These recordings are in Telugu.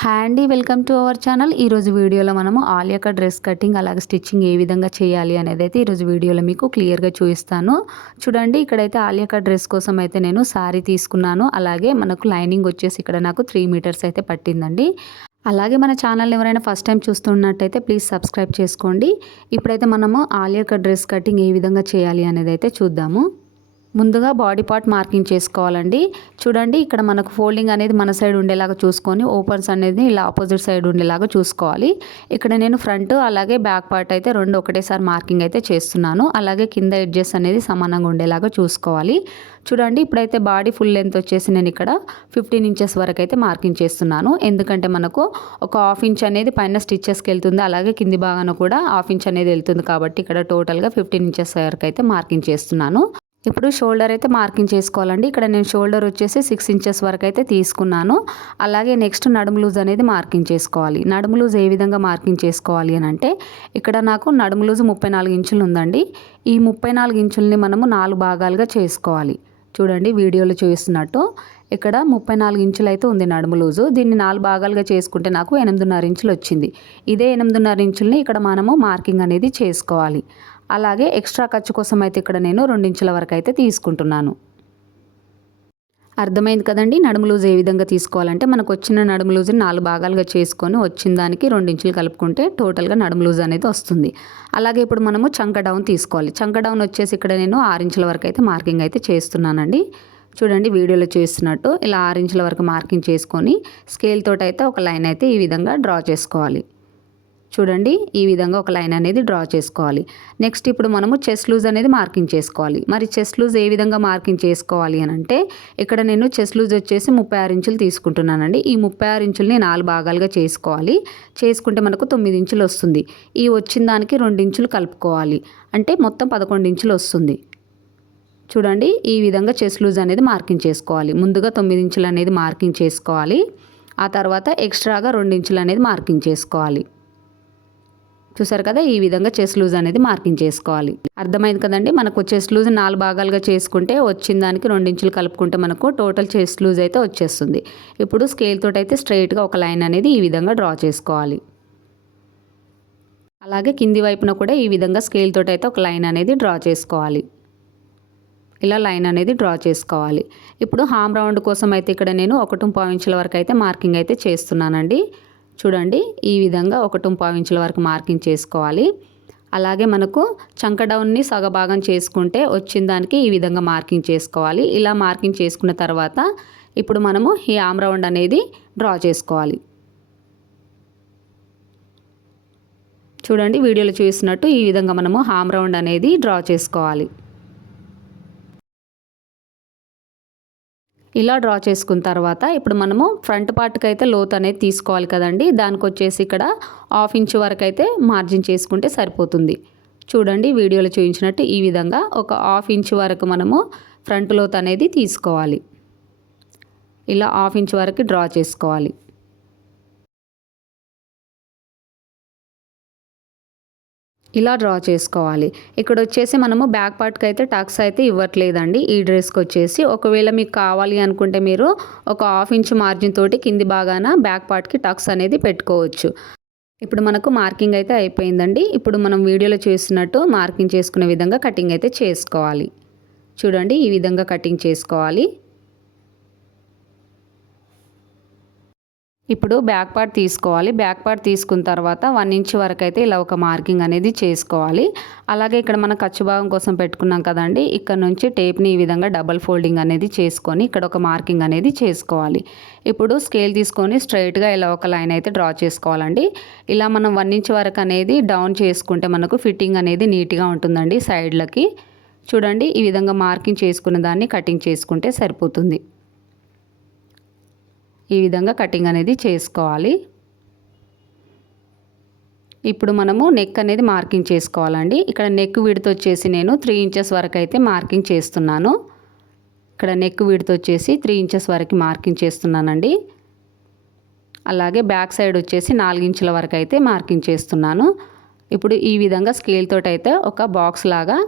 హాయ్ అండి, వెల్కమ్ టు అవర్ ఛానల్. ఈరోజు వీడియోలో మనము ఆలియా కట్ డ్రెస్ కటింగ్ అలాగే స్టిచ్చింగ్ ఏ విధంగా చేయాలి అనేది అయితే ఈరోజు వీడియోలో మీకు క్లియర్గా చూపిస్తాను. చూడండి, ఇక్కడైతే ఆలియా కట్ డ్రెస్ కోసం అయితే నేను శారీ తీసుకున్నాను. అలాగే మనకు లైనింగ్ వచ్చేసి ఇక్కడ నాకు 3 మీటర్స్ అయితే పట్టిందండి. అలాగే మన ఛానల్ ఎవరైనా ఫస్ట్ టైం చూస్తున్నట్టయితే ప్లీజ్ సబ్స్క్రైబ్ చేసుకోండి. ఇప్పుడైతే మనము ఆలియా కట్ డ్రెస్ కటింగ్ ఏ విధంగా చేయాలి అనేది అయితే చూద్దాము. ముందుగా బాడీ పార్ట్ మార్కింగ్ చేసుకోవాలండి. చూడండి, ఇక్కడ మనకు ఫోల్డింగ్ అనేది మన సైడ్ ఉండేలాగా చూసుకొని ఓపెన్స్ అనేది ఇలా ఆపోజిట్ సైడ్ ఉండేలాగా చూసుకోవాలి. ఇక్కడ నేను ఫ్రంట్ అలాగే బ్యాక్ పార్ట్ అయితే రెండు ఒకటేసారి మార్కింగ్ అయితే చేస్తున్నాను. అలాగే కింద ఎడ్జెస్ అనేది సమానంగా ఉండేలాగా చూసుకోవాలి. చూడండి, ఇప్పుడైతే బాడీ ఫుల్ లెంత్ వచ్చేసి నేను ఇక్కడ 15 ఇంచెస్ వరకు అయితే మార్కింగ్ చేస్తున్నాను. ఎందుకంటే మనకు ఒక హాఫ్ ఇంచ్ అనేది పైన స్టిచ్చెస్కి వెళ్తుంది, అలాగే కింది భాగాన కూడా హాఫ్ ఇంచ్ అనేది వెళ్తుంది. కాబట్టి ఇక్కడ టోటల్గా 15 ఇంచెస్ వరకు అయితే మార్కింగ్ చేస్తున్నాను. ఇప్పుడు షోల్డర్ అయితే మార్కింగ్ చేసుకోవాలండి. ఇక్కడ నేను షోల్డర్ వచ్చేసి 6 ఇంచెస్ వరకు అయితే తీసుకున్నాను. అలాగే నెక్స్ట్ నడుము లూజ్ అనేది మార్కింగ్ చేసుకోవాలి. నడుము లూజ్ ఏ విధంగా మార్కింగ్ చేసుకోవాలి అని అంటే, ఇక్కడ నాకు నడుము లూజ్ 34 ఇంచులు ఉందండి. ఈ 34 ఇంచుల్ని మనము 4 భాగాలుగా చేసుకోవాలి. చూడండి, వీడియోలో చూపిస్తున్నట్టు ఇక్కడ 34 ఇంచులు అయితే ఉంది నడుము లూజు. దీన్ని 4 భాగాలుగా చేసుకుంటే నాకు 8.5 ఇంచులు వచ్చింది. ఇదే 8.5 ఇంచుల్ని ఇక్కడ మనము మార్కింగ్ అనేది చేసుకోవాలి. అలాగే ఎక్స్ట్రా ఖర్చు కోసం అయితే ఇక్కడ నేను 2 ఇంచుల వరకు అయితే తీసుకుంటున్నాను. అర్థమైంది కదండి. నడుము లూజ్ ఏ విధంగా తీసుకోవాలంటే, మనకు వచ్చిన నడుము లూజ్ని 4 భాగాలుగా చేసుకొని వచ్చిన దానికి 2 ఇంచులు కలుపుకుంటే టోటల్గా నడుము లూజ్ అనేది వస్తుంది. అలాగే ఇప్పుడు మనము చంక డౌన్ తీసుకోవాలి. చంక డౌన్ వచ్చేసి ఇక్కడ నేను 6 ఇంచుల వరకు అయితే మార్కింగ్ అయితే చేస్తున్నానండి. చూడండి, వీడియోలో చేస్తున్నట్టు ఇలా 6 ఇంచుల వరకు మార్కింగ్ చేసుకొని స్కేల్ తోటి అయితే ఒక లైన్ అయితే ఈ విధంగా డ్రా చేసుకోవాలి. చూడండి, ఈ విధంగా ఒక లైన్ అనేది డ్రా చేసుకోవాలి. నెక్స్ట్ ఇప్పుడు మనము చెస్ట్ లూజ్ అనేది మార్కింగ్ చేసుకోవాలి. మరి చెస్ట్ లూజ్ ఏ విధంగా మార్కింగ్ చేసుకోవాలి అని అంటే, ఇక్కడ నేను చెస్ట్ లూజ్ వచ్చేసి 36 ఇంచులు తీసుకుంటున్నానండి. ఈ 36 ఇంచుల్ని 4 భాగాలుగా చేసుకోవాలి. చేసుకుంటే మనకు 9 ఇంచులు వస్తుంది. ఈ వచ్చిన దానికి 2 ఇంచులు కలుపుకోవాలి, అంటే మొత్తం 11 ఇంచులు వస్తుంది. చూడండి, ఈ విధంగా చెస్ట్ లూజ్ అనేది మార్కింగ్ చేసుకోవాలి. ముందుగా 9 ఇంచులు అనేది మార్కింగ్ చేసుకోవాలి. ఆ తర్వాత ఎక్స్ట్రాగా 2 ఇంచులు అనేది మార్కింగ్ చేసుకోవాలి. చూసారు కదా, ఈ విధంగా చెస్ట్ లూజ్ అనేది మార్కింగ్ చేసుకోవాలి. అర్థమైంది కదండి. మనకు చెస్ట్ లూజ్ 4 భాగాలుగా చేసుకుంటే వచ్చిన దానికి 2 ఇంచులు కలుపుకుంటే మనకు టోటల్ చెస్ట్ లూజ్ అయితే వచ్చేస్తుంది. ఇప్పుడు స్కేల్ తోటి అయితే స్ట్రైట్గా ఒక లైన్ అనేది ఈ విధంగా డ్రా చేసుకోవాలి. అలాగే కింది వైపున కూడా ఈ విధంగా స్కేల్ తోటి అయితే ఒక లైన్ అనేది డ్రా చేసుకోవాలి. ఇలా లైన్ అనేది డ్రా చేసుకోవాలి. ఇప్పుడు హామ్ రౌండ్ కోసం అయితే ఇక్కడ నేను 1.5 ఇంచుల వరకు అయితే మార్కింగ్ అయితే చేస్తున్నానండి. చూడండి, ఈ విధంగా 1.5 ఇంచుల వరకు మార్కింగ్ చేసుకోవాలి. అలాగే మనకు చంక డౌన్ని సగభాగం చేసుకుంటే వచ్చిన దానికి ఈ విధంగా మార్కింగ్ చేసుకోవాలి. ఇలా మార్కింగ్ చేసుకున్న తర్వాత ఇప్పుడు మనము ఈ ఆమ్ రౌండ్ అనేది డ్రా చేసుకోవాలి. చూడండి, వీడియోలో చూస్తున్నట్టు ఈ విధంగా మనము ఆమ్ రౌండ్ అనేది డ్రా చేసుకోవాలి. ఇలా డ్రా చేసుకున్న తర్వాత ఇప్పుడు మనము ఫ్రంట్ పార్ట్కి అయితే లోత్ అనేది తీసుకోవాలి కదండి. దానికి వచ్చేసి ఇక్కడ 1/2 ఇంచ్ వరకు అయితే మార్జిన్ చేసుకుంటే సరిపోతుంది. చూడండి, వీడియోలో చూపించినట్టు ఈ విధంగా ఒక 1/2 ఇంచ్ వరకు మనము ఫ్రంట్ లోత్ అనేది తీసుకోవాలి. ఇలా 1/2 ఇంచ్ వరకు డ్రా చేసుకోవాలి. ఇలా డ్రా చేసుకోవాలి. ఇక్కడ వచ్చేసి మనము బ్యాక్ పార్ట్కి అయితే టక్స్ అయితే ఇవ్వట్లేదండి ఈ డ్రెస్కి వచ్చేసి. ఒకవేళ మీకు కావాలి అనుకుంటే మీరు ఒక 1/2 ఇంచ్ మార్జిన్ తోటి కింది భాగాన బ్యాక్ పార్ట్కి టక్స్ అనేది పెట్టుకోవచ్చు. ఇప్పుడు మనకు మార్కింగ్ అయితే అయిపోయిందండి. ఇప్పుడు మనం వీడియోలో చూస్తున్నట్టు మార్కింగ్ చేసుకునే విధంగా కటింగ్ అయితే చేసుకోవాలి. చూడండి, ఈ విధంగా కటింగ్ చేసుకోవాలి. ఇప్పుడు బ్యాక్ పార్ట్ తీసుకోవాలి. బ్యాక్ పార్ట్ తీసుకున్న తర్వాత 1 ఇంచ్ వరకు అయితే ఇలా ఒక మార్కింగ్ అనేది చేసుకోవాలి. అలాగే ఇక్కడ మన ఖర్చు భాగం కోసం పెట్టుకున్నాం కదండి, ఇక్కడ నుంచి టేప్ని ఈ విధంగా డబల్ ఫోల్డింగ్ అనేది చేసుకొని ఇక్కడ ఒక మార్కింగ్ అనేది చేసుకోవాలి. ఇప్పుడు స్కేల్ తీసుకొని స్ట్రైట్గా ఇలా ఒక లైన్ అయితే డ్రా చేసుకోవాలండి. ఇలా మనం 1 ఇంచ్ వరకు అనేది డౌన్ చేసుకుంటే మనకు ఫిట్టింగ్ అనేది నీట్గా ఉంటుందండి సైడ్లకి. చూడండి, ఈ విధంగా మార్కింగ్ చేసుకున్న దాన్ని కటింగ్ చేసుకుంటే సరిపోతుంది. ఈ విధంగా కటింగ్ అనేది చేసుకోవాలి. ఇప్పుడు మనము నెక్ అనేది మార్కింగ్ చేసుకోవాలండి. ఇక్కడ నెక్ విడ్త్ వచ్చేసి నేను 3 ఇంచెస్ వరకు అయితే మార్కింగ్ చేస్తున్నాను. ఇక్కడ నెక్ విడ్త్ వచ్చేసి 3 ఇంచెస్ వరకు మార్కింగ్ చేస్తున్నానండి. అలాగే బ్యాక్ సైడ్ వచ్చేసి 4 ఇంచుల వరకు అయితే మార్కింగ్ చేస్తున్నాను. ఇప్పుడు ఈ విధంగా స్కేల్ తోటి అయితే ఒక బాక్స్ లాగా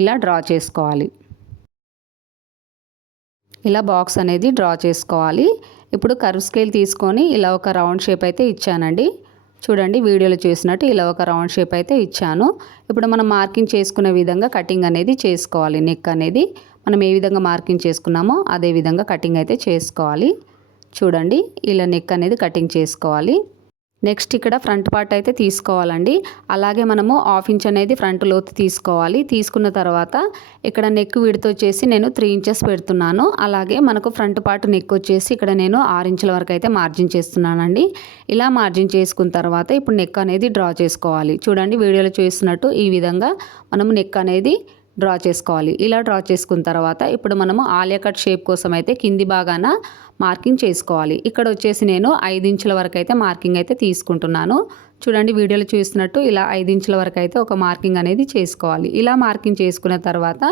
ఇలా డ్రా చేసుకోవాలి. ఇలా బాక్స్ అనేది డ్రా చేసుకోవాలి. ఇప్పుడు కర్వ్ స్కేల్ తీసుకొని ఇలా ఒక రౌండ్ షేప్ అయితే ఇచ్చానండి. చూడండి వీడియోలో చూసినట్టు ఇలా ఒక రౌండ్ షేప్ అయితే ఇచ్చాను. ఇప్పుడు మనం మార్కింగ్ చేసుకునే విధంగా కటింగ్ అనేది చేసుకోవాలి. నెక్ అనేది మనం ఏ విధంగా మార్కింగ్ చేసుకున్నామో అదే విధంగా కటింగ్ అయితే చేసుకోవాలి. చూడండి ఇలా నెక్ అనేది కటింగ్ చేసుకోవాలి. నెక్స్ట్ ఇక్కడ ఫ్రంట్ పార్ట్ అయితే తీసుకోవాలండి. అలాగే మనము 1/2 ఇంచ్ అనేది ఫ్రంట్ లోతు తీసుకోవాలి. తీసుకున్న తర్వాత ఇక్కడ నెక్ విడ్త్ వచ్చేసి నేను 3 ఇంచెస్ పెడుతున్నాను. అలాగే మనకు ఫ్రంట్ పార్ట్ నెక్ వచ్చేసి ఇక్కడ నేను 6 ఇంచుల వరకు అయితే మార్జిన్ చేస్తున్నానండి. ఇలా మార్జిన్ చేసుకున్న తర్వాత ఇప్పుడు నెక్ అనేది డ్రా చేసుకోవాలి. చూడండి వీడియోలో చూస్తున్నట్టు ఈ విధంగా మనము నెక్ అనేది డ్రా చేసుకోవాలి. ఇలా డ్రా చేసుకున్న తర్వాత ఇప్పుడు మనము ఆలియా కట్ షేప్ కోసం అయితే కింది భాగాన మార్కింగ్ చేసుకోవాలి. ఇక్కడ వచ్చేసి నేను 5 ఇంచుల వరకు అయితే మార్కింగ్ అయితే తీసుకుంటున్నాను. చూడండి వీడియోలో చూస్తున్నట్టు ఇలా 5 ఇంచుల వరకు అయితే ఒక మార్కింగ్ అనేది చేసుకోవాలి. ఇలా మార్కింగ్ చేసుకున్న తర్వాత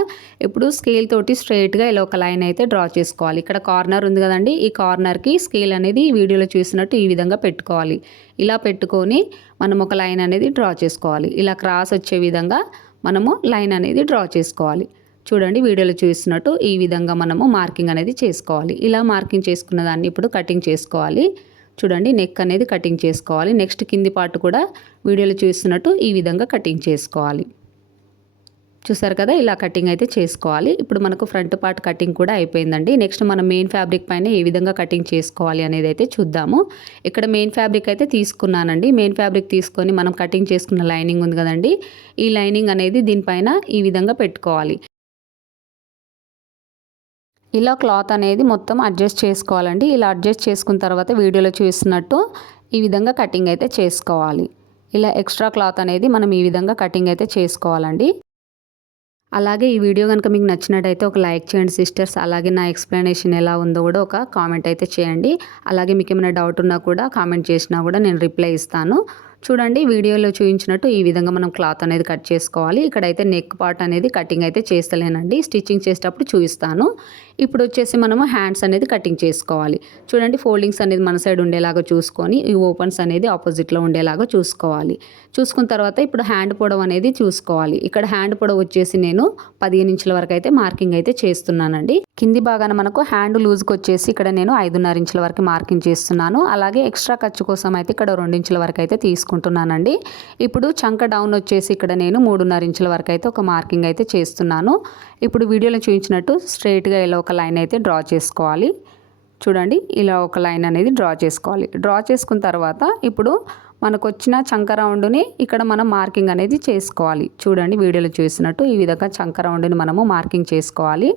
ఇప్పుడు స్కేల్ తోటి స్ట్రైట్గా ఇలా ఒక లైన్ అయితే డ్రా చేసుకోవాలి. ఇక్కడ కార్నర్ ఉంది కదండి, ఈ కార్నర్కి స్కేల్ అనేది వీడియోలో చూసినట్టు ఈ విధంగా పెట్టుకోవాలి. ఇలా పెట్టుకొని మనం ఒక లైన్ అనేది డ్రా చేసుకోవాలి. ఇలా క్రాస్ వచ్చే విధంగా మనము లైన్ అనేది డ్రా చేసుకోవాలి. చూడండి వీడియోలో చూస్తున్నట్టు ఈ విధంగా మనము మార్కింగ్ అనేది చేసుకోవాలి. ఇలా మార్కింగ్ చేసుకున్న దాన్ని ఇప్పుడు కటింగ్ చేసుకోవాలి. చూడండి నెక్ అనేది కటింగ్ చేసుకోవాలి. నెక్స్ట్ కింది పార్ట్ కూడా వీడియోలో చూస్తున్నట్టు ఈ విధంగా కటింగ్ చేసుకోవాలి. చూసారు కదా, ఇలా కటింగ్ అయితే చేసుకోవాలి. ఇప్పుడు మనకు ఫ్రంట్ పార్ట్ కటింగ్ కూడా అయిపోయిందండి. నెక్స్ట్ మనం మెయిన్ ఫ్యాబ్రిక్ పైన ఏ విధంగా కటింగ్ చేసుకోవాలి అనేది అయితే చూద్దాము. ఇక్కడ మెయిన్ ఫ్యాబ్రిక్ అయితే తీసుకున్నానండి. మెయిన్ ఫ్యాబ్రిక్ తీసుకొని మనం కటింగ్ చేసుకున్న లైనింగ్ ఉంది కదండి, ఈ లైనింగ్ అనేది దీనిపైన ఈ విధంగా పెట్టుకోవాలి. ఇలా క్లాత్ అనేది మొత్తం అడ్జస్ట్ చేసుకోవాలండి. ఇలా అడ్జస్ట్ చేసుకున్న తర్వాత వీడియోలో చూస్తున్నట్టు ఈ విధంగా కటింగ్ అయితే చేసుకోవాలి. ఇలా ఎక్స్ట్రా క్లాత్ అనేది మనం ఈ విధంగా కటింగ్ అయితే చేసుకోవాలండి. అలాగే ఈ వీడియో కనుక మీకు నచ్చినట్టయితే ఒక లైక్ చేయండి సిస్టర్స్. అలాగే నా ఎక్స్ప్లెనేషన్ ఎలా ఉందో కూడా ఒక కామెంట్ అయితే చేయండి. అలాగే మీకు ఏమైనా డౌట్ ఉన్నా కూడా కామెంట్ చేసినా కూడా నేను రిప్లై ఇస్తాను. చూడండి వీడియోలో చూపించినట్టు ఈ విధంగా మనం క్లాత్ అనేది కట్ చేసుకోవాలి. ఇక్కడైతే నెక్ పార్ట్ అనేది కటింగ్ అయితే చేస్తలేనండి, స్టిచ్చింగ్ చేసేటప్పుడు చూపిస్తాను. ఇప్పుడు వచ్చేసి మనము హ్యాండ్స్ అనేది కటింగ్ చేసుకోవాలి. చూడండి ఫోల్డింగ్స్ అనేది మన సైడ్ ఉండేలాగా చూసుకొని ఈ ఓపెన్స్ అనేది ఆపోజిట్లో ఉండేలాగా చూసుకోవాలి. చూసుకున్న తర్వాత ఇప్పుడు హ్యాండ్ పొడవు అనేది చూసుకోవాలి. ఇక్కడ హ్యాండ్ పొడవు వచ్చేసి నేను 15 ఇంచుల వరకు అయితే మార్కింగ్ అయితే చేస్తున్నానండి. కింది భాగాన మనకు హ్యాండ్ లూజ్కి వచ్చేసి ఇక్కడ నేను 5.5 ఇంచుల వరకు మార్కింగ్ చేస్తున్నాను. అలాగే ఎక్స్ట్రా ఖర్చు కోసం అయితే ఇక్కడ 2 ఇంచుల వరకు అయితే తీసుకుంటున్నానండి. ఇప్పుడు చంక డౌన్ వచ్చేసి ఇక్కడ నేను 3.5 ఇంచుల వరకు అయితే ఒక మార్కింగ్ అయితే చేస్తున్నాను. ఇప్పుడు వీడియోలో చూపించినట్టు స్ట్రైట్గా ఇలా ఒక లైన్ అయితే డ్రా చేసుకోవాలి. చూడండి ఇలా ఒక లైన్ అనేది డ్రా చేసుకోవాలి. డ్రా చేసుకున్న తర్వాత ఇప్పుడు మనకు వచ్చిన చంక రౌండ్ని ఇక్కడ మనం మార్కింగ్ అనేది చేసుకోవాలి. చూడండి వీడియోలో చూసినట్టు ఈ విధంగా చంక రౌండ్ని మనము మార్కింగ్ చేసుకోవాలి.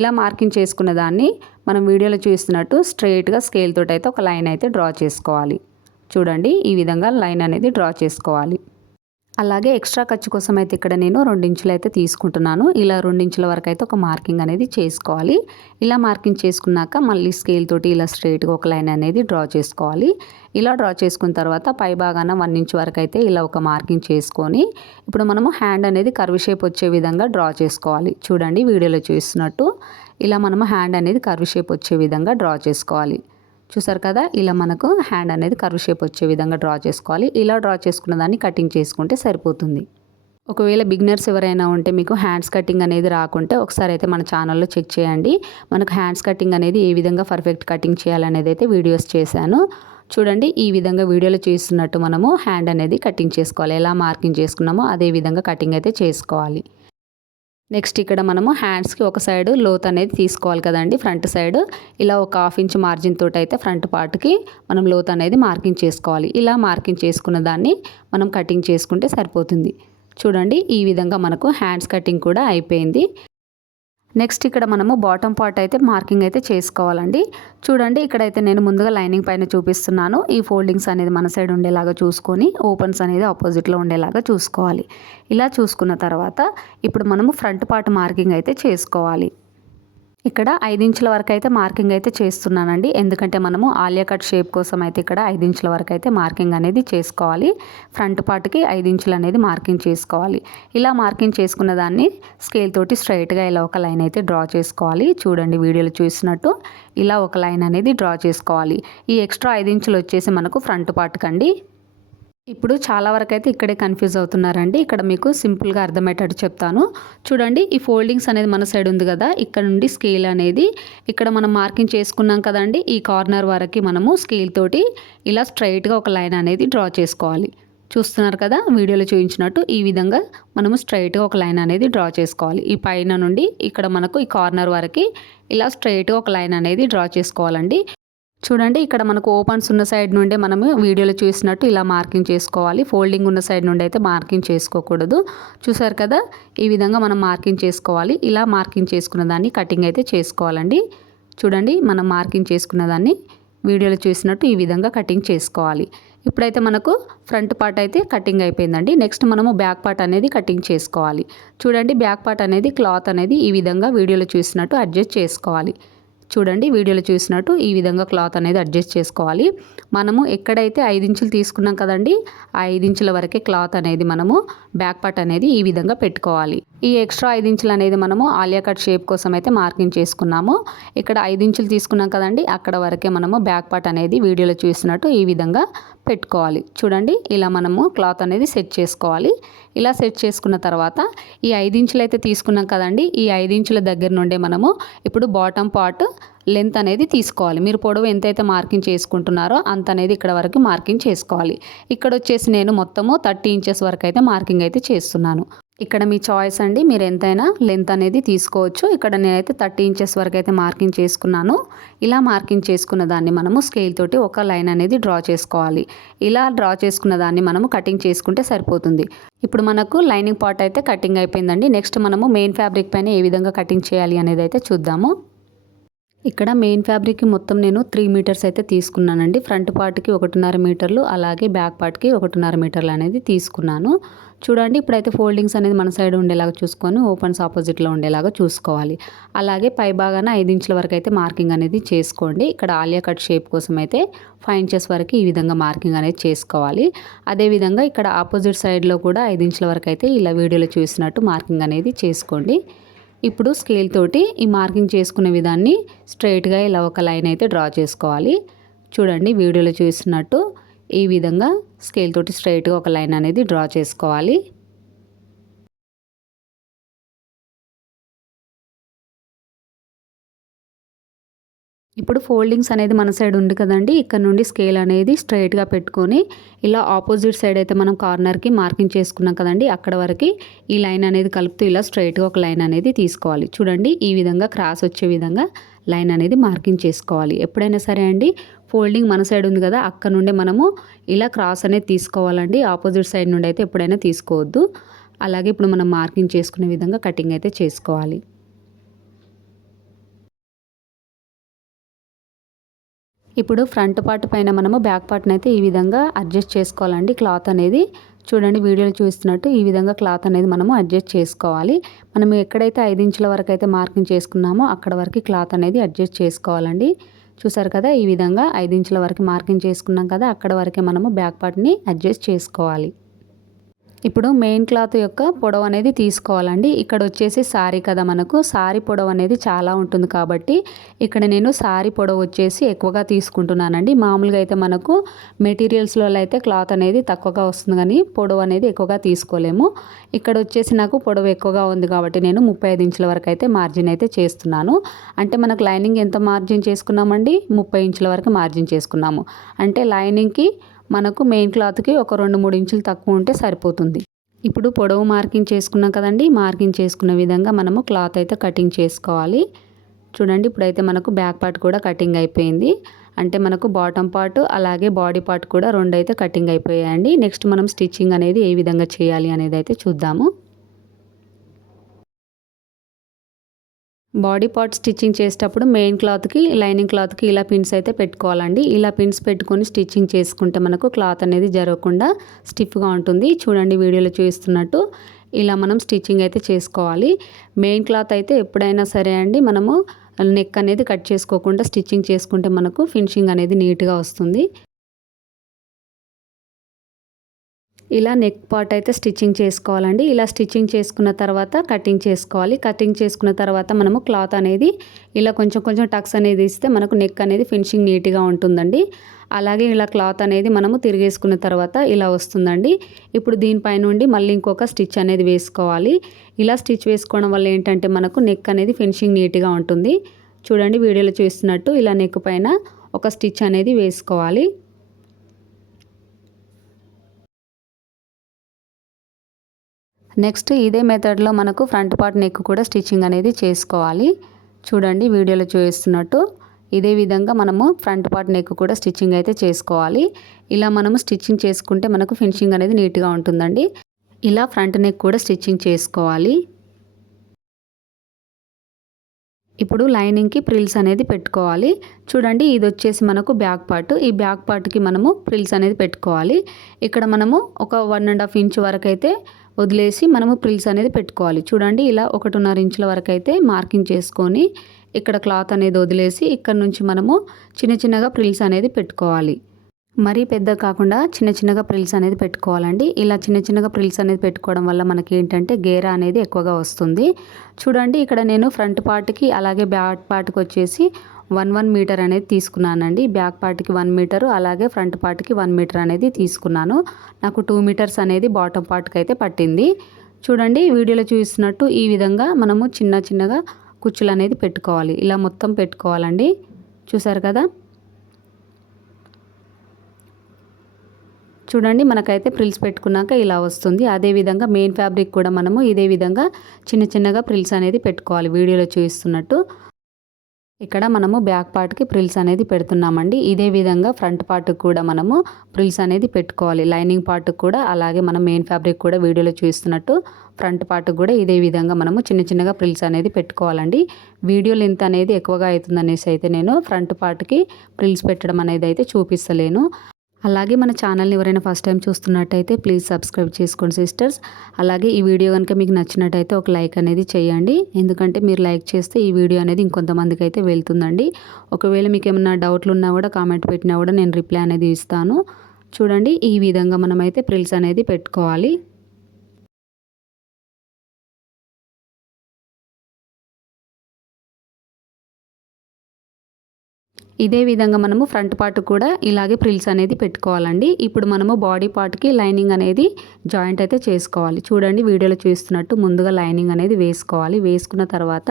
ఇలా మార్కింగ్ చేసుకున్న దాన్ని మనం వీడియోలో చూస్తున్నట్టు స్ట్రైట్గా స్కేల్ తోటి అయితే ఒక లైన్ అయితే డ్రా చేసుకోవాలి. చూడండి ఈ విధంగా లైన్ అనేది డ్రా చేసుకోవాలి. అలాగే ఎక్స్ట్రా ఖర్చు కోసం అయితే ఇక్కడ నేను 2 ఇంచులు అయితే తీసుకుంటున్నాను. ఇలా 2 ఇంచుల వరకు అయితే ఒక మార్కింగ్ అనేది చేసుకోవాలి. ఇలా మార్కింగ్ చేసుకున్నాక మళ్ళీ స్కేల్ తోటి ఇలా స్ట్రైట్గా ఒక లైన్ అనేది డ్రా చేసుకోవాలి. ఇలా డ్రా చేసుకున్న తర్వాత పై భాగాన 1 ఇంచ్ వరకు అయితే ఇలా ఒక మార్కింగ్ చేసుకొని ఇప్పుడు మనము హ్యాండ్ అనేది కర్వ్ షేప్ వచ్చే విధంగా డ్రా చేసుకోవాలి. చూడండి వీడియోలో చూస్తున్నట్టు ఇలా మనము హ్యాండ్ అనేది కర్వ్ షేప్ వచ్చే విధంగా డ్రా చేసుకోవాలి. చూసారు కదా, ఇలా మనకు హ్యాండ్ అనేది కర్వ్ షేప్ వచ్చే విధంగా డ్రా చేసుకోవాలి. ఇలా డ్రా చేసుకున్న దాన్ని కటింగ్ చేసుకుంటే సరిపోతుంది. ఒకవేళ బిగినర్స్ ఎవరైనా ఉంటే మీకు హ్యాండ్స్ కటింగ్ అనేది రాకుంటే ఒకసారి అయితే మన ఛానల్లో చెక్ చేయండి. మనకు హ్యాండ్స్ కటింగ్ అనేది ఏ విధంగా పర్ఫెక్ట్ కటింగ్ చేయాలనేది అయితే వీడియోస్ చేశాను. చూడండి ఈ విధంగా వీడియోలో చూస్తున్నట్టు మనము హ్యాండ్ అనేది కటింగ్ చేసుకోవాలి. ఎలా మార్కింగ్ చేసుకున్నామో అదే విధంగా కటింగ్ అయితే చేసుకోవాలి. నెక్స్ట్ ఇక్కడ మనము హ్యాండ్స్కి ఒక సైడ్ లోత్ అనేది తీసుకోవాలి కదండి, ఫ్రంట్ సైడ్ ఇలా ఒక 1/2 ఇంచ్ మార్జిన్ తోటి అయితే ఫ్రంట్ పార్ట్కి మనం లోత్ అనేది మార్కింగ్ చేసుకోవాలి. ఇలా మార్కింగ్ చేసుకున్న దాన్ని మనం కటింగ్ చేసుకుంటే సరిపోతుంది. చూడండి ఈ విధంగా మనకు హ్యాండ్స్ కటింగ్ కూడా అయిపోయింది. నెక్స్ట్ ఇక్కడ మనము బాటమ్ పార్ట్ అయితే మార్కింగ్ అయితే చేసుకోవాలండి. చూడండి ఇక్కడైతే నేను ముందుగా లైనింగ్ పైన చూపిస్తున్నాను. ఈ ఫోల్డింగ్స్ అనేది మన సైడ్ ఉండేలాగా చూసుకొని ఓపెన్స్ అనేది ఆపోజిట్లో ఉండేలాగా చూసుకోవాలి. ఇలా చూసుకున్న తర్వాత ఇప్పుడు మనము ఫ్రంట్ పార్ట్ మార్కింగ్ అయితే చేసుకోవాలి. ఇక్కడ 5 ఇంచుల వరకు అయితే మార్కింగ్ అయితే చేస్తున్నానండి. ఎందుకంటే మనము ఆలియా కట్ షేప్ కోసం అయితే ఇక్కడ 5 ఇంచుల వరకు అయితే మార్కింగ్ అనేది చేసుకోవాలి. ఫ్రంట్ పార్ట్కి 5 ఇంచులు అనేది మార్కింగ్ చేసుకోవాలి. ఇలా మార్కింగ్ చేసుకున్న దాన్ని స్కేల్ తోటి స్ట్రైట్గా ఇలా ఒక లైన్ అయితే డ్రా చేసుకోవాలి. చూడండి వీడియోలో చూసినట్టు ఇలా ఒక లైన్ అనేది డ్రా చేసుకోవాలి. ఈ ఎక్స్ట్రా 5 ఇంచులు వచ్చేసి మనకు ఫ్రంట్ పార్ట్కి అండి. ఇప్పుడు చాలా వరకైతే ఇక్కడే కన్ఫ్యూజ్ అవుతున్నారండి. ఇక్కడ మీకు సింపుల్‌గా అర్థమయ్యేటట్టు చెప్తాను. చూడండి, ఈ ఫోల్డింగ్స్ అనేది మన సైడ్ ఉంది కదా! ఇక్కడ నుండి స్కేల్ అనేది ఇక్కడ మనం మార్కింగ్ చేసుకున్నాం కదండీ! ఈ కార్నర్ వరకి మనము స్కేల్ తోటి ఇలా స్ట్రెయిట్‌గా ఒక లైన్ అనేది డ్రా చేసుకోవాలి. చూస్తున్నారు కదా! వీడియోలో చూయించినట్టు ఈ విధంగా మనము స్ట్రెయిట్‌గా ఒక లైన్ అనేది డ్రా చేసుకోవాలి. ఈ పైన నుండి ఇక్కడ మనకు ఈ కార్నర్ వరకి ఇలా స్ట్రెయిట్‌గా ఒక లైన్ అనేది డ్రా చేసుకోవాలండి. చూడండి, ఇక్కడ మనకు ఓపెన్స్ ఉన్న సైడ్ నుండే మనము వీడియోలో చూసినట్టు ఇలా మార్కింగ్ చేసుకోవాలి. ఫోల్డింగ్ ఉన్న సైడ్ నుండి అయితే మార్కింగ్ చేసుకోకూడదు. చూసారు కదా! ఈ విధంగా మనం మార్కింగ్ చేసుకోవాలి. ఇలా మార్కింగ్ చేసుకున్న దాన్ని కటింగ్ అయితే చేసుకోవాలండి. చూడండి, మనం మార్కింగ్ చేసుకున్న దాన్ని వీడియోలో చూసినట్టు ఈ విధంగా కటింగ్ చేసుకోవాలి. ఇప్పుడైతే మనకు ఫ్రంట్ పార్ట్ అయితే కటింగ్ అయిపోయిందండి. నెక్స్ట్ మనము బ్యాక్ పార్ట్ అనేది కటింగ్ చేసుకోవాలి. చూడండి, బ్యాక్ పార్ట్ అనేది క్లాత్ అనేది ఈ విధంగా వీడియోలో చూసినట్టు అడ్జస్ట్ చేసుకోవాలి. చూడండి, వీడియోలో చూసినట్టు ఈ విధంగా క్లాత్ అనేది అడ్జస్ట్ చేసుకోవాలి. మనము ఎక్కడైతే 5 ఇంచులు తీసుకున్నాం కదండి, ఆ 5 ఇంచుల వరకే క్లాత్ అనేది మనము బ్యాక్ పార్ట్ అనేది ఈ విధంగా పెట్టుకోవాలి. ఈ ఎక్స్ట్రా 5 ఇంచులు అనేది మనము ఆలియా కట్ షేప్ కోసం అయితే మార్కింగ్ చేసుకున్నాము. ఇక్కడ 5 ఇంచులు తీసుకున్నాం కదండి, అక్కడ వరకే మనము బ్యాక్ పార్ట్ అనేది వీడియోలో చూసినట్టు ఈ విధంగా పెట్టుకోవాలి. చూడండి, ఇలా మనము క్లాత్ అనేది సెట్ చేసుకోవాలి. ఇలా సెట్ చేసుకున్న తర్వాత ఈ 5 ఇంచులు అయితే తీసుకున్నాం కదండి, ఈ 5 ఇంచుల దగ్గర నుండే మనము ఇప్పుడు బాటమ్ పార్ట్ లెంత్ అనేది తీసుకోవాలి. మీరు పొడవు ఎంతైతే మార్కింగ్ చేసుకుంటున్నారో అంత అనేది ఇక్కడ వరకు మార్కింగ్ చేసుకోవాలి. ఇక్కడ వచ్చేసి నేను మొత్తము 30 ఇంచెస్ వరకు అయితే మార్కింగ్ అయితే చేస్తున్నాను. ఇక్కడ మీ చాయిస్ అండి, మీరు ఎంతైనా లెంత్ అనేది తీసుకోవచ్చు. ఇక్కడ నేనైతే 30 ఇంచెస్ వరకు అయితే మార్కింగ్ చేసుకున్నాను. ఇలా మార్కింగ్ చేసుకున్న దాన్ని మనము స్కేల్ తోటి ఒక లైన్ అనేది డ్రా చేసుకోవాలి. ఇలా డ్రా చేసుకున్న దాన్ని మనము కటింగ్ చేసుకుంటే సరిపోతుంది. ఇప్పుడు మనకు లైనింగ్ పార్ట్ అయితే కటింగ్ అయిపోయిందండి. నెక్స్ట్ మనము మెయిన్ ఫ్యాబ్రిక్ పైన ఏ విధంగా కటింగ్ చేయాలి అనేది అయితే చూద్దాము. ఇక్కడ మెయిన్ ఫ్యాబ్రిక్కి మొత్తం నేను 3 మీటర్స్ అయితే తీసుకున్నానండి. ఫ్రంట్ పార్ట్కి 1.5 మీటర్లు, అలాగే బ్యాక్ పార్ట్కి 1.5 మీటర్లు అనేది తీసుకున్నాను. చూడండి, ఇప్పుడైతే ఫోల్డింగ్స్ అనేది మన సైడ్ ఉండేలాగా చూసుకొని ఓపెన్స్ ఆపోజిట్లో ఉండేలాగా చూసుకోవాలి. అలాగే పై భాగాన 5 ఇంచుల వరకు అయితే మార్కింగ్ అనేది చేసుకోండి. ఇక్కడ ఆలియా కట్ షేప్ కోసం అయితే 5 ఇంచెస్ వరకు ఈ విధంగా మార్కింగ్ అనేది చేసుకోవాలి. అదేవిధంగా ఇక్కడ ఆపోజిట్ సైడ్లో కూడా 5 ఇంచుల వరకు అయితే ఇలా వీడియోలో చూసినట్టు మార్కింగ్ అనేది చేసుకోండి. ఇప్పుడు స్కేల్ తోటి ఈ మార్కింగ్ చేసుకునే విధాన్ని స్ట్రైట్గా ఇలా ఒక లైన్ అయితే డ్రా చేసుకోవాలి. చూడండి, వీడియోలో చూసినట్టు ఈ విధంగా స్కేల్ తోటి స్ట్రైట్గా ఒక లైన్ అనేది డ్రా చేసుకోవాలి. ఇప్పుడు ఫోల్డింగ్స్ అనేది మన సైడ్ ఉంది కదండి, ఇక్కడ నుండి స్కేల్ అనేది స్ట్రైట్గా పెట్టుకొని ఇలా ఆపోజిట్ సైడ్ అయితే మనం కార్నర్కి మార్కింగ్ చేసుకున్నాం కదండి, అక్కడ వరకు ఈ లైన్ అనేది కలుపుతూ ఇలా స్ట్రైట్గా ఒక లైన్ అనేది తీసుకోవాలి. చూడండి, ఈ విధంగా క్రాస్ వచ్చే విధంగా లైన్ అనేది మార్కింగ్ చేసుకోవాలి. ఎప్పుడైనా సరే అండి, ఫోల్డింగ్ మన సైడ్ ఉంది కదా, అక్కడ నుండి మనము ఇలా క్రాస్ అనేది తీసుకోవాలండి. ఆపోజిట్ సైడ్ నుండి అయితే ఎప్పుడైనా తీసుకోవద్దు. అలాగే ఇప్పుడు మనం మార్కింగ్ చేసుకునే విధంగా కటింగ్ అయితే చేసుకోవాలి. ఇప్పుడు ఫ్రంట్ పార్ట్ పైన మనము బ్యాక్ పార్ట్ని అయితే ఈ విధంగా అడ్జస్ట్ చేసుకోవాలండి. క్లాత్ అనేది చూడండి, వీడియోలో చూస్తున్నట్టు ఈ విధంగా క్లాత్ అనేది మనము అడ్జస్ట్ చేసుకోవాలి. మనం ఎక్కడైతే 5 ఇంచుల వరకు అయితే మార్కింగ్ చేసుకున్నామో అక్కడ వరకు క్లాత్ అనేది అడ్జస్ట్ చేసుకోవాలండి. చూసారు కదా, ఈ విధంగా 5 ఇంచుల వరకు మార్కింగ్ చేసుకున్నాం కదా, అక్కడ వరకే మనము బ్యాక్ పార్ట్ని అడ్జస్ట్ చేసుకోవాలి. ఇప్పుడు మెయిన్ క్లాత్ యొక్క పొడవు అనేది తీసుకోవాలండి. ఇక్కడ వచ్చేసి సారీ కదా, మనకు సారీ పొడవు అనేది చాలా ఉంటుంది కాబట్టి ఇక్కడ నేను సారీ పొడవు వచ్చేసి ఎక్కువగా తీసుకుంటున్నానండి. మామూలుగా అయితే మనకు మెటీరియల్స్లో అయితే క్లాత్ అనేది తక్కువగా వస్తుంది, కానీ పొడవు అనేది ఎక్కువగా తీసుకోలేము. ఇక్కడ వచ్చేసి నాకు పొడవు ఎక్కువగా ఉంది కాబట్టి నేను 35 ఇంచుల వరకు అయితే మార్జిన్ అయితే చేస్తున్నాను. అంటే మనకు లైనింగ్ ఎంత మార్జిన్ చేసుకున్నామండి, 30 ఇంచుల వరకు మార్జిన్ చేసుకున్నాము. అంటే లైనింగ్కి మనకు మెయిన్ క్లాత్కి ఒక 2-3 ఇంచులు తక్కువ ఉంటే సరిపోతుంది. ఇప్పుడు పొడవు మార్కింగ్ చేసుకున్నాం కదండి, మార్కింగ్ చేసుకున్న విధంగా మనము క్లాత్ అయితే కటింగ్ చేసుకోవాలి. చూడండి, ఇప్పుడైతే మనకు బ్యాక్ పార్ట్ కూడా కటింగ్ అయిపోయింది. అంటే మనకు బాటమ్ పార్ట్ అలాగే బాడీ పార్ట్ కూడా 2 అయితే కటింగ్ అయిపోయాయండి. నెక్స్ట్ మనం స్టిచ్చింగ్ అనేది ఏ విధంగా చేయాలి అనేది అయితే చూద్దాము. బాడీ పార్ట్ స్టిచ్చింగ్ చేసేటప్పుడు మెయిన్ క్లాత్కి లైనింగ్ క్లాత్కి ఇలా పిన్స్ అయితే పెట్టుకోవాలండి. ఇలా పిన్స్ పెట్టుకొని స్టిచ్చింగ్ చేసుకుంటే మనకు క్లాత్ అనేది జరగకుండా స్టిఫ్గా ఉంటుంది. చూడండి, వీడియోలో చూస్తున్నట్టు ఇలా మనం స్టిచ్చింగ్ అయితే చేసుకోవాలి. మెయిన్ క్లాత్ అయితే ఎప్పుడైనా సరే అండి, మనము నెక్ అనేది కట్ చేసుకోకుండా స్టిచ్చింగ్ చేసుకుంటే మనకు ఫినిషింగ్ అనేది నీట్గా వస్తుంది. ఇలా నెక్ పార్ట్ అయితే స్టిచ్చింగ్ చేసుకోవాలండి. ఇలా స్టిచ్చింగ్ చేసుకున్న తర్వాత కటింగ్ చేసుకోవాలి. కటింగ్ చేసుకున్న తర్వాత మనము క్లాత్ అనేది ఇలా కొంచెం కొంచెం టక్స్ అనేది ఇస్తే మనకు నెక్ అనేది ఫినిషింగ్ నీట్గా ఉంటుందండి. అలాగే ఇలా క్లాత్ అనేది మనము తిరిగేసుకున్న తర్వాత ఇలా వస్తుందండి. ఇప్పుడు దీనిపై నుండి మళ్ళీ ఇంకొక స్టిచ్ అనేది వేసుకోవాలి. ఇలా స్టిచ్ వేసుకోవడం వల్ల ఏంటంటే మనకు నెక్ అనేది ఫినిషింగ్ నీట్గా ఉంటుంది. చూడండి వీడియోలో చూస్తున్నట్టు ఇలా నెక్ పైన ఒక స్టిచ్ అనేది వేసుకోవాలి. నెక్స్ట్ ఇదే మెథడ్లో మనకు ఫ్రంట్ పార్ట్ నెక్ కూడా స్టిచ్చింగ్ అనేది చేసుకోవాలి. చూడండి వీడియోలో చూపిస్తున్నట్టు ఇదే విధంగా మనము ఫ్రంట్ పార్ట్ నెక్ కూడా స్టిచ్చింగ్ అయితే చేసుకోవాలి. ఇలా మనము స్టిచ్చింగ్ చేసుకుంటే మనకు ఫినిషింగ్ అనేది నీట్గా ఉంటుందండి. ఇలా ఫ్రంట్ నెక్ కూడా స్టిచ్చింగ్ చేసుకోవాలి. ఇప్పుడు లైనింగ్కి ప్రిల్స్ అనేది పెట్టుకోవాలి. చూడండి ఇది వచ్చేసి మనకు బ్యాక్ పార్ట్. ఈ బ్యాక్ పార్ట్కి మనము ప్రిల్స్ అనేది పెట్టుకోవాలి. ఇక్కడ మనము ఒక 1.5 ఇంచ్ వరకు అయితే వదిలేసి మనము ప్రిల్స్ అనేది పెట్టుకోవాలి. చూడండి ఇలా 1.5 ఇంచుల వరకు అయితే మార్కింగ్ చేసుకొని ఇక్కడ క్లాత్ అనేది వదిలేసి ఇక్కడ నుంచి మనము చిన్న చిన్నగా ప్రిల్స్ అనేది పెట్టుకోవాలి. మరీ పెద్ద కాకుండా చిన్న చిన్నగా ప్రిల్స్ అనేది పెట్టుకోవాలండి. ఇలా చిన్న చిన్నగా ప్రిల్స్ అనేది పెట్టుకోవడం వల్ల మనకి ఏంటంటే గేరా అనేది ఎక్కువగా వస్తుంది. చూడండి ఇక్కడ నేను ఫ్రంట్ పార్ట్కి అలాగే బ్యాక్ పార్ట్కి వచ్చేసి 1 మీటర్ అనేది తీసుకున్నానండి. బ్యాక్ పార్ట్కి 1 మీటరు అలాగే ఫ్రంట్ పార్ట్కి 1 మీటర్ అనేది తీసుకున్నాను. నాకు 2 మీటర్స్ అనేది బాటమ్ పార్ట్కి అయితే పట్టింది. చూడండి వీడియోలో చూస్తున్నట్టు ఈ విధంగా మనము చిన్న చిన్నగా కుచ్చులు అనేది పెట్టుకోవాలి. ఇలా మొత్తం పెట్టుకోవాలండి. చూసారు కదా. చూడండి మనకైతే ప్రిల్స్ పెట్టుకున్నాక ఇలా వస్తుంది. అదేవిధంగా మెయిన్ ఫ్యాబ్రిక్ కూడా మనము ఇదే విధంగా చిన్న చిన్నగా ప్రిల్స్ అనేది పెట్టుకోవాలి. వీడియోలో చూపిస్తున్నట్టు ఇక్కడ మనము బ్యాక్ పార్ట్కి ప్రిల్స్ అనేది పెడుతున్నామండి. ఇదే విధంగా ఫ్రంట్ పార్ట్కి కూడా మనము ప్రిల్స్ అనేది పెట్టుకోవాలి. లైనింగ్ పార్ట్కి కూడా అలాగే మనం మెయిన్ ఫ్యాబ్రిక్ కూడా వీడియోలో చూస్తున్నట్టు ఫ్రంట్ పార్ట్కి కూడా ఇదే విధంగా మనము చిన్న చిన్నగా ప్రిల్స్ అనేది పెట్టుకోవాలండి. వీడియో లెంత్ అనేది ఎక్కువగా అవుతుందనేసి అయితే నేను ఫ్రంట్ పార్ట్కి ప్రిల్స్ పెట్టడం అనేది అయితే చూపిస్తలేను. అలాగే మన ఛానల్ని ఎవరైనా ఫస్ట్ టైం చూస్తున్నట్టయితే ప్లీజ్ సబ్స్క్రైబ్ చేసుకోండి సిస్టర్స్. అలాగే ఈ వీడియో కనుక మీకు నచ్చినట్టయితే ఒక లైక్ అనేది చేయండి. ఎందుకంటే మీరు లైక్ చేస్తే ఈ వీడియో అనేది ఇంకొంతమందికి అయితే వెళ్తుందండి. ఒకవేళ మీకు ఏమైనా డౌట్లు ఉన్నా కూడా కామెంట్ పెట్టినా కూడా నేను రిప్లై అనేది ఇస్తాను. చూడండి ఈ విధంగా మనమైతే ప్రిల్స్ అనేది పెట్టుకోవాలి. ఇదే విధంగా మనము ఫ్రంట్ పార్ట్ కూడా ఇలాగే ప్రిల్స్ అనేది పెట్టుకోవాలండి. ఇప్పుడు మనము బాడీ పార్ట్కి లైనింగ్ అనేది జాయింట్ అయితే చేసుకోవాలి. చూడండి వీడియోలో చూస్తున్నట్టు ముందుగా లైనింగ్ అనేది వేసుకోవాలి. వేసుకున్న తర్వాత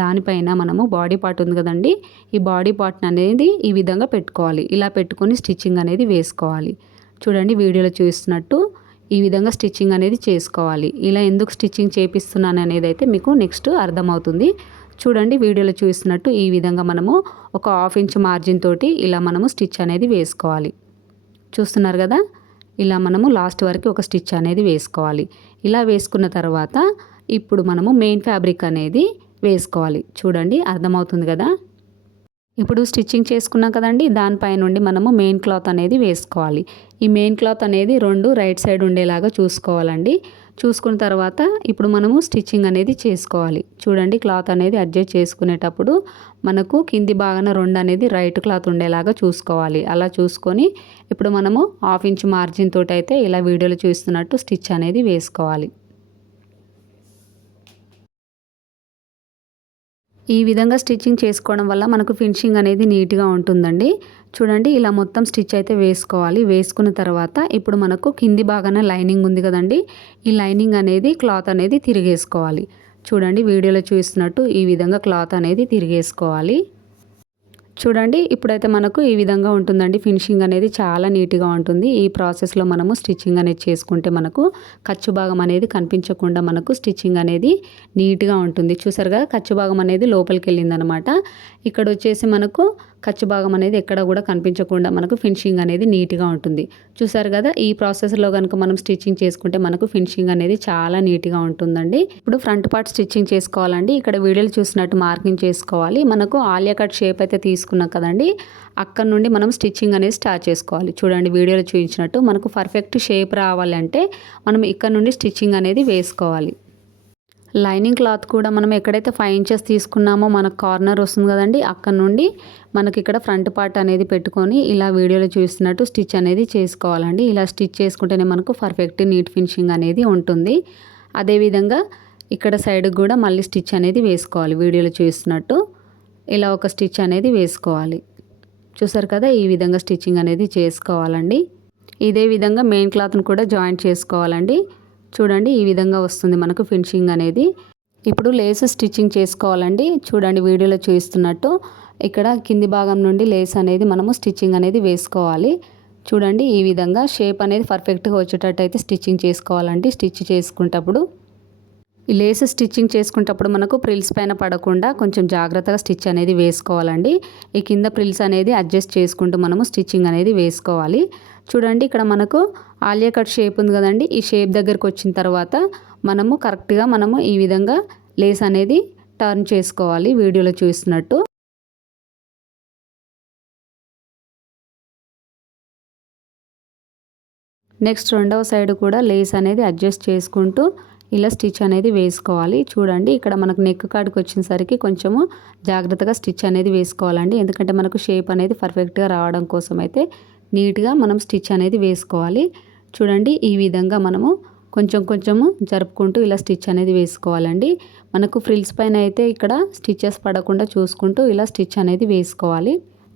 దానిపైన మనము బాడీ పార్ట్ ఉంది కదండి, ఈ బాడీ పార్ట్ అనేది ఈ విధంగా పెట్టుకోవాలి. ఇలా పెట్టుకొని స్టిచ్చింగ్ అనేది వేసుకోవాలి. చూడండి వీడియోలో చూస్తున్నట్టు ఈ విధంగా స్టిచ్చింగ్ అనేది చేసుకోవాలి. ఇలా ఎందుకు స్టిచ్చింగ్ చేపిస్తున్నాను అనేది అయితే మీకు నెక్స్ట్ అర్థమవుతుంది. చూడండి వీడియోలో చూస్తున్నట్టు ఈ విధంగా మనము ఒక 1/2 ఇంచ్ మార్జిన్ తోటి ఇలా మనము స్టిచ్ అనేది వేసుకోవాలి. చూస్తున్నారు కదా. ఇలా మనము లాస్ట్ వరకు ఒక స్టిచ్ అనేది వేసుకోవాలి. ఇలా వేసుకున్న తర్వాత ఇప్పుడు మనము మెయిన్ ఫ్యాబ్రిక్ అనేది వేసుకోవాలి. చూడండి అర్థమవుతుంది కదా. ఇప్పుడు స్టిచ్చింగ్ చేసుకున్నాం కదండి, దానిపై నుండి మనము మెయిన్ క్లాత్ అనేది వేసుకోవాలి. ఈ మెయిన్ క్లాత్ అనేది 2 రైట్ సైడ్ ఉండేలాగా చూసుకోవాలండి. చూసుకున్న తర్వాత ఇప్పుడు మనము స్టిచ్చింగ్ అనేది చేసుకోవాలి. చూడండి క్లాత్ అనేది అడ్జస్ట్ చేసుకునేటప్పుడు మనకు కింది భాగాన 2 అనేది రైట్ క్లాత్ ఉండేలాగా చూసుకోవాలి. అలా చూసుకొని ఇప్పుడు మనము 1/2 ఇంచ్ మార్జిన్ తోటి అయితే ఇలా వీడియోలో చూస్తున్నట్టు స్టిచ్ అనేది వేసుకోవాలి. ఈ విధంగా స్టిచ్చింగ్ చేసుకోవడం వల్ల మనకు ఫినిషింగ్ అనేది నీట్గా ఉంటుందండి. చూడండి ఇలా మొత్తం స్టిచ్ అయితే వేసుకోవాలి. వేసుకున్న తర్వాత ఇప్పుడు మనకు కింది భాగాన లైనింగ్ ఉంది కదండి, ఈ లైనింగ్ అనేది క్లాత్ అనేది తిరిగేసుకోవాలి. చూడండి వీడియోలో చూస్తున్నట్టు ఈ విధంగా క్లాత్ అనేది తిరిగేసుకోవాలి. చూడండి ఇప్పుడైతే మనకు ఈ విధంగా ఉంటుందండి. ఫినిషింగ్ అనేది చాలా నీట్గా ఉంటుంది. ఈ ప్రాసెస్లో మనము స్టిచ్చింగ్ అనేది చేసుకుంటే మనకు ఖర్చు భాగం అనేది కనిపించకుండా మనకు స్టిచ్చింగ్ అనేది నీట్గా ఉంటుంది. చూసారు కదా ఖర్చు భాగం అనేది లోపలికి వెళ్ళిందనమాట. ఇక్కడ వచ్చేసి మనకు ఖర్చు భాగం అనేది ఎక్కడ కూడా కనిపించకుండా మనకు ఫినిషింగ్ అనేది నీట్గా ఉంటుంది. చూసారు కదా. ఈ ప్రాసెస్లో కనుక మనం స్టిచ్చింగ్ చేసుకుంటే మనకు ఫినిషింగ్ అనేది చాలా నీట్గా ఉంటుందండి. ఇప్పుడు ఫ్రంట్ పార్ట్ స్టిచ్చింగ్ చేసుకోవాలండి. ఇక్కడ వీడియోలు చూసినట్టు మార్కింగ్ చేసుకోవాలి. మనకు ఆలియా కట్ షేప్ అయితే తీసుకున్నాం కదండి, అక్కడ నుండి మనం స్టిచ్చింగ్ అనేది స్టార్ట్ చేసుకోవాలి. చూడండి వీడియోలో చూపించినట్టు మనకు పర్ఫెక్ట్ షేప్ రావాలంటే మనం ఇక్కడ నుండి స్టిచ్చింగ్ అనేది వేసుకోవాలి. లైనింగ్ క్లాత్ కూడా మనం ఎక్కడైతే 5 ఇంచెస్ తీసుకున్నామో మనకు కార్నర్ వస్తుంది కదండి, అక్కడ నుండి మనకి ఇక్కడ ఫ్రంట్ పార్ట్ అనేది పెట్టుకొని ఇలా వీడియోలో చూస్తున్నట్టు స్టిచ్ అనేది చేసుకోవాలండి. ఇలా స్టిచ్ చేసుకుంటేనే మనకు పర్ఫెక్ట్ నీట్ ఫినిషింగ్ అనేది ఉంటుంది. అదేవిధంగా ఇక్కడ సైడ్కి కూడా మళ్ళీ స్టిచ్ అనేది వేసుకోవాలి. వీడియోలో చూస్తున్నట్టు ఇలా ఒక స్టిచ్ అనేది వేసుకోవాలి. చూసారు కదా, ఈ విధంగా స్టిచ్చింగ్ అనేది చేసుకోవాలండి. ఇదే విధంగా మెయిన్ క్లాత్ను కూడా జాయింట్ చేసుకోవాలండి. చూడండి, ఈ విధంగా వస్తుంది మనకు ఫినిషింగ్ అనేది. ఇప్పుడు లేస్ స్టిచ్చింగ్ చేసుకోవాలండి. చూడండి, వీడియోలో చూస్తున్నట్టు ఇక్కడ కింది భాగం నుండి లేస్ అనేది మనము స్టిచ్చింగ్ అనేది వేసుకోవాలి. చూడండి, ఈ విధంగా షేప్ అనేది పర్ఫెక్ట్గా వచ్చేటట్టు అయితే స్టిచ్చింగ్ చేసుకోవాలండి. స్టిచ్ చేసుకునేటప్పుడు ఈ లేస్ స్టిచ్చింగ్ చేసుకునేటప్పుడు మనకు ప్రిల్స్ పైన పడకుండా కొంచెం జాగ్రత్తగా స్టిచ్ అనేది వేసుకోవాలండి. ఈ కింద ప్రిల్స్ అనేది అడ్జస్ట్ చేసుకుంటూ మనము స్టిచ్చింగ్ అనేది వేసుకోవాలి. చూడండి, ఇక్కడ మనకు ఆలియా కట్ షేప్ ఉంది కదండి, ఈ షేప్ దగ్గరకు వచ్చిన తర్వాత మనము కరెక్ట్గా ఈ విధంగా లేస్ అనేది టర్న్ చేసుకోవాలి వీడియోలో చూస్తున్నట్టు. నెక్స్ట్ రెండవ సైడ్ కూడా లేస్ అనేది అడ్జస్ట్ చేసుకుంటూ ఇలా స్టిచ్ అనేది వేసుకోవాలి. చూడండి, ఇక్కడ మనకు నెక్ కాడికి వచ్చేసరికి కొంచెము జాగ్రత్తగా స్టిచ్ అనేది వేసుకోవాలండి. ఎందుకంటే మనకు షేప్ అనేది పర్ఫెక్ట్గా రావడం కోసం అయితే నీట్గా మనం స్టిచ్ అనేది వేసుకోవాలి. చూడండి, ఈ విధంగా మనము కొంచెము జరుపుకుంటూ ఇలా స్టిచ్ అనేది వేసుకోవాలండి. మనకు ఫ్రిల్స్ పైన అయితే ఇక్కడ స్టిచెస్ పడకుండా చూసుకుంటూ ఇలా స్టిచ్ అనేది వేసుకోవాలి.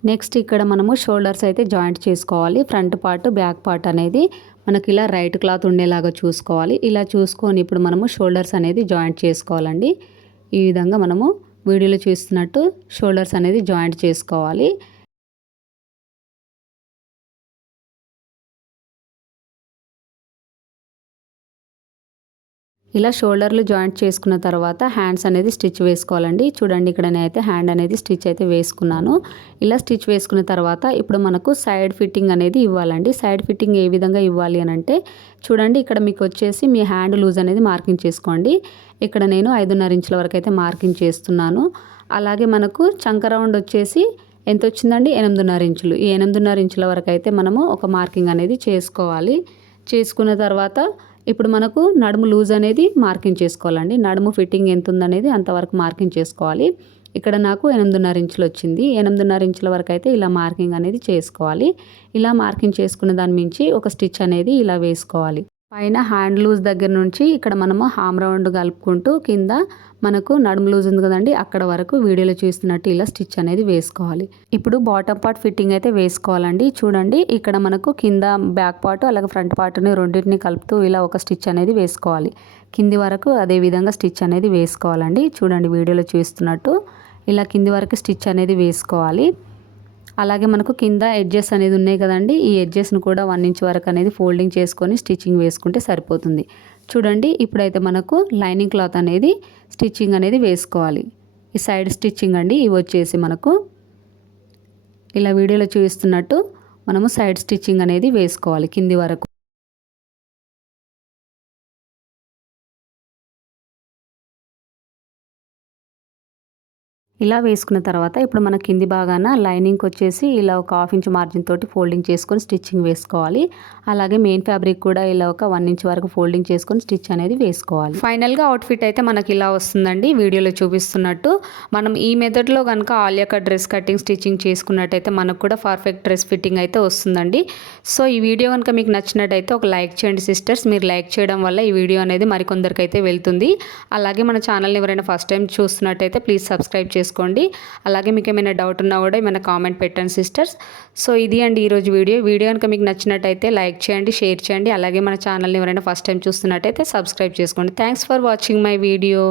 నెక్స్ట్ ఇక్కడ మనము షోల్డర్స్ అయితే జాయింట్ చేసుకోవాలి. ఫ్రంట్ పార్ట్ బ్యాక్ పార్ట్ అనేది మనకి ఇలా రైట్ క్లాత్ ఉండేలాగా చూసుకోవాలి. ఇలా చూసుకొని ఇప్పుడు మనము షోల్డర్స్ అనేది జాయింట్ చేసుకోవాలండి. ఈ విధంగా మనము వీడియోలో చూస్తున్నట్టు షోల్డర్స్ అనేది జాయింట్ చేసుకోవాలి. ఇలా షోల్డర్లు జాయింట్ చేసుకున్న తర్వాత హ్యాండ్స్ అనేది స్టిచ్ వేసుకోవాలండి. చూడండి, ఇక్కడ నేనైతే హ్యాండ్ అనేది స్టిచ్ అయితే వేసుకున్నాను. ఇలా స్టిచ్ వేసుకున్న తర్వాత ఇప్పుడు మనకు సైడ్ ఫిట్టింగ్ అనేది ఇవ్వాలండి. సైడ్ ఫిట్టింగ్ ఏ విధంగా ఇవ్వాలి అని అంటే చూడండి, ఇక్కడ మీకు వచ్చేసి మీ హ్యాండ్ లూజ్ అనేది మార్కింగ్ చేసుకోండి. ఇక్కడ నేను 5.5 ఇంచుల వరకు అయితే మార్కింగ్ చేస్తున్నాను. అలాగే మనకు చంక రౌండ్ వచ్చేసి ఎంత వచ్చిందండి, 8.5 ఇంచులు. ఈ 8.5 ఇంచుల వరకు అయితే మనము ఒక మార్కింగ్ అనేది చేసుకోవాలి. చేసుకున్న తర్వాత ఇప్పుడు మనకు నడుము లూజ్ అనేది మార్కింగ్ చేసుకోవాలండి. నడుము ఫిట్టింగ్ ఎంత ఉందనేది అంతవరకు మార్కింగ్ చేసుకోవాలి. ఇక్కడ నాకు 8.5 ఇంచులు వచ్చింది. 8.5 ఇంచుల వరకు అయితే ఇలా మార్కింగ్ అనేది చేసుకోవాలి. ఇలా మార్కింగ్ చేసుకున్న దాని మించి ఒక స్టిచ్ అనేది ఇలా వేసుకోవాలి. పైన హ్యాండ్ లూజ్ దగ్గర నుంచి ఇక్కడ మనము హామ్ రౌండ్ కలుపుకుంటూ కింద మనకు నడుము లూజ్ ఉంది కదండి, అక్కడ వరకు వీడియోలో చూస్తున్నట్టు ఇలా స్టిచ్ అనేది వేసుకోవాలి. ఇప్పుడు బాటమ్ పార్ట్ ఫిట్టింగ్ అయితే వేసుకోవాలండి. చూడండి, ఇక్కడ మనకు కింద బ్యాక్ పార్ట్ అలాగే ఫ్రంట్ పార్ట్ని రెండింటిని కలుపుతూ ఇలా ఒక స్టిచ్ అనేది వేసుకోవాలి. కింది వరకు అదే విధంగా స్టిచ్ అనేది వేసుకోవాలండి. చూడండి, వీడియోలో చూస్తున్నట్టు ఇలా కింది వరకు స్టిచ్ అనేది వేసుకోవాలి. అలాగే మనకు కింద ఎడ్జెస్ అనేది ఉన్నాయి కదండి, ఈ ఎడ్జెస్ను కూడా 1 ఇంచ్ వరకు అనేది ఫోల్డింగ్ చేసుకొని స్టిచ్చింగ్ వేసుకుంటే సరిపోతుంది. చూడండి, ఇప్పుడైతే మనకు లైనింగ్ క్లాత్ అనేది స్టిచ్చింగ్ అనేది వేసుకోవాలి. ఈ సైడ్ స్టిచ్చింగ్ అండి, ఇవి వచ్చేసి మనకు ఇలా వీడియోలో చూపిస్తున్నట్టు మనము సైడ్ స్టిచ్చింగ్ అనేది వేసుకోవాలి కింది వరకు. ఇలా వేసుకున్న తర్వాత ఇప్పుడు మన కింది భాగాన లైనింగ్కి వచ్చేసి ఇలా ఒక 1/2 ఇంచ్ మార్జిన్ తోటి ఫోల్డింగ్ చేసుకొని స్టిచ్చింగ్ వేసుకోవాలి. అలాగే మెయిన్ ఫ్యాబ్రిక్ కూడా ఇలా ఒక 1 ఇంచ్ వరకు ఫోల్డింగ్ చేసుకొని స్టిచ్ అనేది వేసుకోవాలి. ఫైనల్గా అవుట్ఫిట్ అయితే మనకి ఇలా వస్తుందండి వీడియోలో చూపిస్తున్నట్టు. మనం ఈ మెథడ్లో కనుక Alia cut dress cutting stitching చేసుకున్నట్టయితే మనకు కూడా పర్ఫెక్ట్ డ్రెస్ ఫిట్టింగ్ అయితే వస్తుందండి. సో ఈ వీడియో కనుక మీకు నచ్చినట్టయితే ఒక లైక్ చేయండి సిస్టర్స్. మీరు లైక్ చేయడం వల్ల ఈ వీడియో అనేది మరికొందరికి అయితే వెళ్తుంది. అలాగే మన ఛానల్ని ఎవరైనా ఫస్ట్ టైం చూస్తున్నట్టయితే ప్లీజ్ సబ్స్క్రైబ్ చేసుకోండి. అలాగే మీకు ఏమైనా డౌట్ ఉన్నా కూడా ఏమైనా కామెంట్ పెట్టండి సిస్టర్స్. సో ఇది అండి ఈరోజు వీడియో కనుక మీకు నచ్చినట్టయితే లైక్ చేయండి, షేర్ చేయండి. అలాగే మన ఛానల్ని ఎవరైనా ఫస్ట్ టైం చూస్తున్నట్టయితే సబ్స్క్రైబ్ చేసుకోండి. Thanks for watching my video.